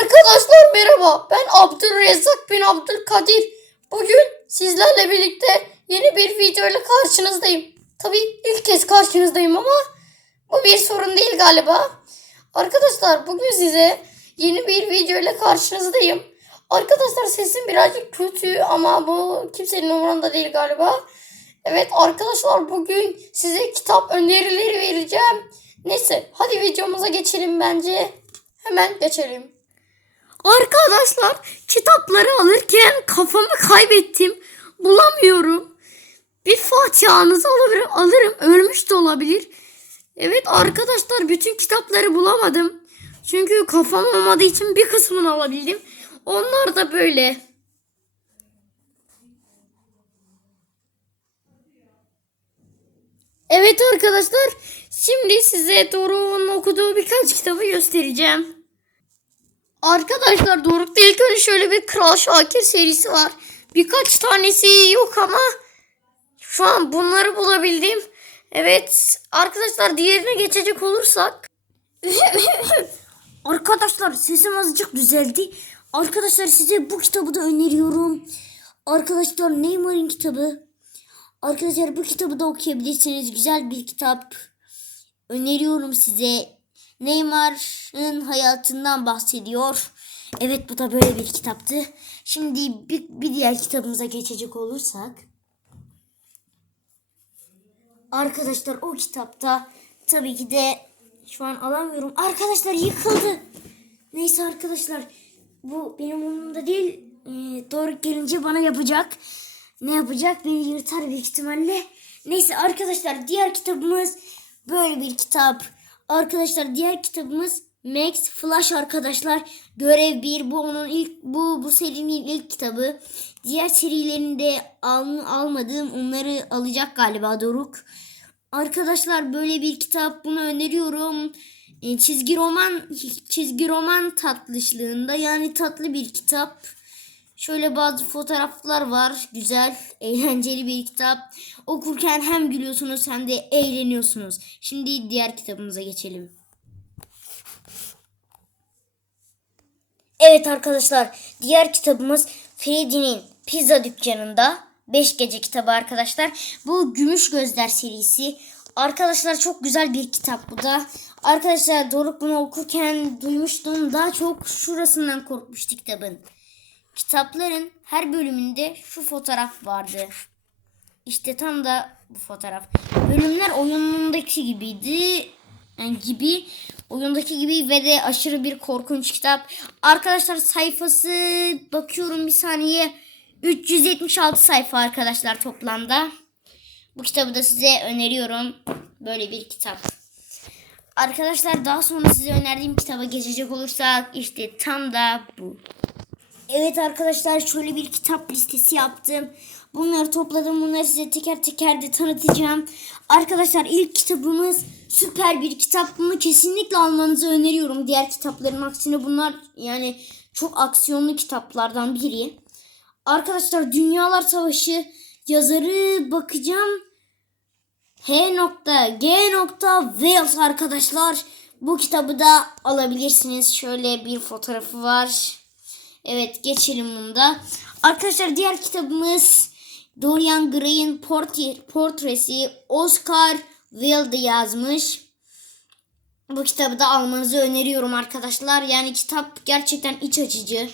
Arkadaşlar merhaba. Ben Abdülrezzak bin Abdülkadir. Bugün sizlerle birlikte yeni bir video ile karşınızdayım. Tabii ilk kez karşınızdayım ama bu bir sorun değil galiba. Arkadaşlar bugün size yeni bir video ile karşınızdayım. Arkadaşlar sesim birazcık kötü ama bu kimsenin umurunda değil galiba. Evet arkadaşlar bugün size kitap önerileri vereceğim. Neyse hadi videomuza geçelim bence. Hemen geçelim. Arkadaşlar kitapları alırken kafamı kaybettim. Bulamıyorum. Bir Fatiha'nızı alırım, alırım. Ölmüş de olabilir. Evet arkadaşlar bütün kitapları bulamadım. Çünkü kafam olmadığı için bir kısmını alabildim. Onlar da böyle. Evet arkadaşlar şimdi size Doruk'un okuduğu birkaç kitabı göstereceğim. Arkadaşlar Doruk'ta ilk önce şöyle bir Kral Şakir serisi var. Birkaç tanesi yok ama şu an bunları bulabildim. Evet arkadaşlar diğerine geçecek olursak. arkadaşlar sesim azıcık düzeldi. Arkadaşlar size bu kitabı da öneriyorum. Arkadaşlar Neymar'ın kitabı. Arkadaşlar bu kitabı da okuyabilirsiniz. Güzel bir kitap. Öneriyorum size. Neymar'ın hayatından bahsediyor. Evet bu da böyle bir kitaptı. Şimdi bir, bir diğer kitabımıza geçecek olursak. Arkadaşlar o kitapta tabii ki de şu an alamıyorum. Arkadaşlar yıkıldı. Neyse arkadaşlar bu benim umurumda değil. Ee, doğru gelince bana yapacak. Ne yapacak? Beni yırtar büyük ihtimalle. Neyse arkadaşlar diğer kitabımız böyle bir kitap. Arkadaşlar diğer kitabımız Max Flash arkadaşlar. Görev 1 bu onun ilk bu bu serinin ilk kitabı. Diğer serilerinde al, almadığım onları alacak galiba Doruk. Arkadaşlar böyle bir kitap bunu öneriyorum. E, çizgi roman çizgi roman tatlışlığında yani tatlı bir kitap. Şöyle bazı fotoğraflar var. Güzel, eğlenceli bir kitap. Okurken hem gülüyorsunuz hem de eğleniyorsunuz. Şimdi diğer kitabımıza geçelim. Evet arkadaşlar, diğer kitabımız Freddy'nin pizza dükkanında 5 gece kitabı arkadaşlar. Bu Gümüş Gözler serisi. Arkadaşlar çok güzel bir kitap bu da. Arkadaşlar Doruk bunu okurken duymuştum. Daha çok şurasından korkmuştu kitabın. Kitapların her bölümünde şu fotoğraf vardı. İşte tam da bu fotoğraf. Bölümler oyunundaki gibiydi. Yani gibi oyundaki gibi ve de aşırı bir korkunç kitap. Arkadaşlar sayfası bakıyorum bir saniye. 376 sayfa arkadaşlar toplamda. Bu kitabı da size öneriyorum. Böyle bir kitap. Arkadaşlar daha sonra size önerdiğim kitaba geçecek olursak işte tam da bu. Evet arkadaşlar şöyle bir kitap listesi yaptım. Bunları topladım. Bunları size teker teker de tanıtacağım. Arkadaşlar ilk kitabımız süper bir kitap. Bunu kesinlikle almanızı öneriyorum. Diğer kitapların aksine bunlar yani çok aksiyonlu kitaplardan biri. Arkadaşlar Dünyalar Savaşı yazarı bakacağım. H G Wales arkadaşlar. Bu kitabı da alabilirsiniz. Şöyle bir fotoğrafı var. Evet geçelim bunu da. Arkadaşlar diğer kitabımız Dorian Gray'in portre, portresi Oscar Wilde yazmış. Bu kitabı da almanızı öneriyorum arkadaşlar. Yani kitap gerçekten iç açıcı.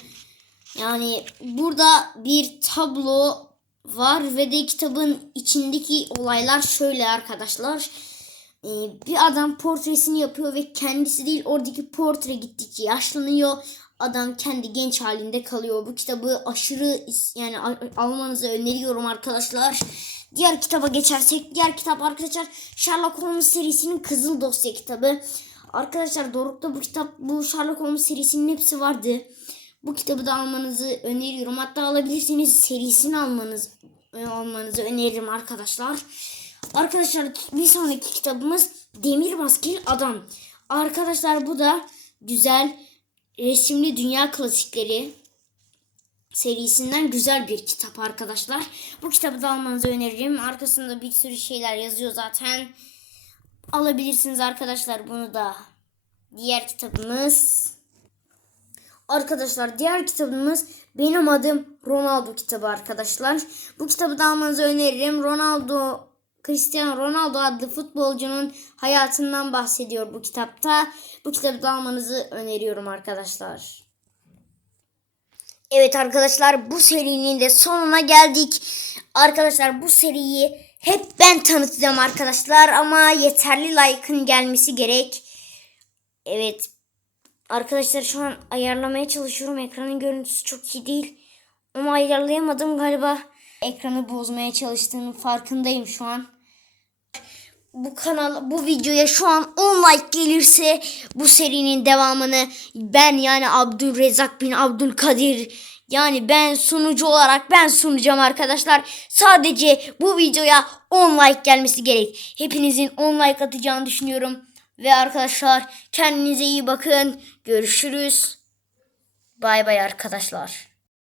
Yani burada bir tablo var ve de kitabın içindeki olaylar şöyle arkadaşlar. Ee, bir adam portresini yapıyor ve kendisi değil oradaki portre gittikçe yaşlanıyor. Adam kendi genç halinde kalıyor. Bu kitabı aşırı yani almanızı öneriyorum arkadaşlar. Diğer kitaba geçersek diğer kitap arkadaşlar Sherlock Holmes serisinin Kızıl Dosya kitabı. Arkadaşlar Doruk'ta bu kitap bu Sherlock Holmes serisinin hepsi vardı. Bu kitabı da almanızı öneriyorum. Hatta alabilirsiniz serisini almanız e, almanızı öneririm arkadaşlar. Arkadaşlar bir sonraki kitabımız Demir Maskeli Adam. Arkadaşlar bu da güzel resimli dünya klasikleri serisinden güzel bir kitap arkadaşlar. Bu kitabı da almanızı öneririm. Arkasında bir sürü şeyler yazıyor zaten. Alabilirsiniz arkadaşlar bunu da. Diğer kitabımız Arkadaşlar diğer kitabımız Benim Adım Ronaldo kitabı arkadaşlar. Bu kitabı da almanızı öneririm. Ronaldo Cristiano Ronaldo adlı futbolcunun hayatından bahsediyor bu kitapta. Bu kitabı da almanızı öneriyorum arkadaşlar. Evet arkadaşlar bu serinin de sonuna geldik. Arkadaşlar bu seriyi hep ben tanıtacağım arkadaşlar ama yeterli like'ın gelmesi gerek. Evet arkadaşlar şu an ayarlamaya çalışıyorum. Ekranın görüntüsü çok iyi değil. Ama ayarlayamadım galiba. Ekranı bozmaya çalıştığının farkındayım şu an bu kanal bu videoya şu an 10 like gelirse bu serinin devamını ben yani Abdülrezzak bin Abdülkadir yani ben sunucu olarak ben sunacağım arkadaşlar. Sadece bu videoya 10 like gelmesi gerek. Hepinizin 10 like atacağını düşünüyorum. Ve arkadaşlar kendinize iyi bakın. Görüşürüz. Bay bay arkadaşlar.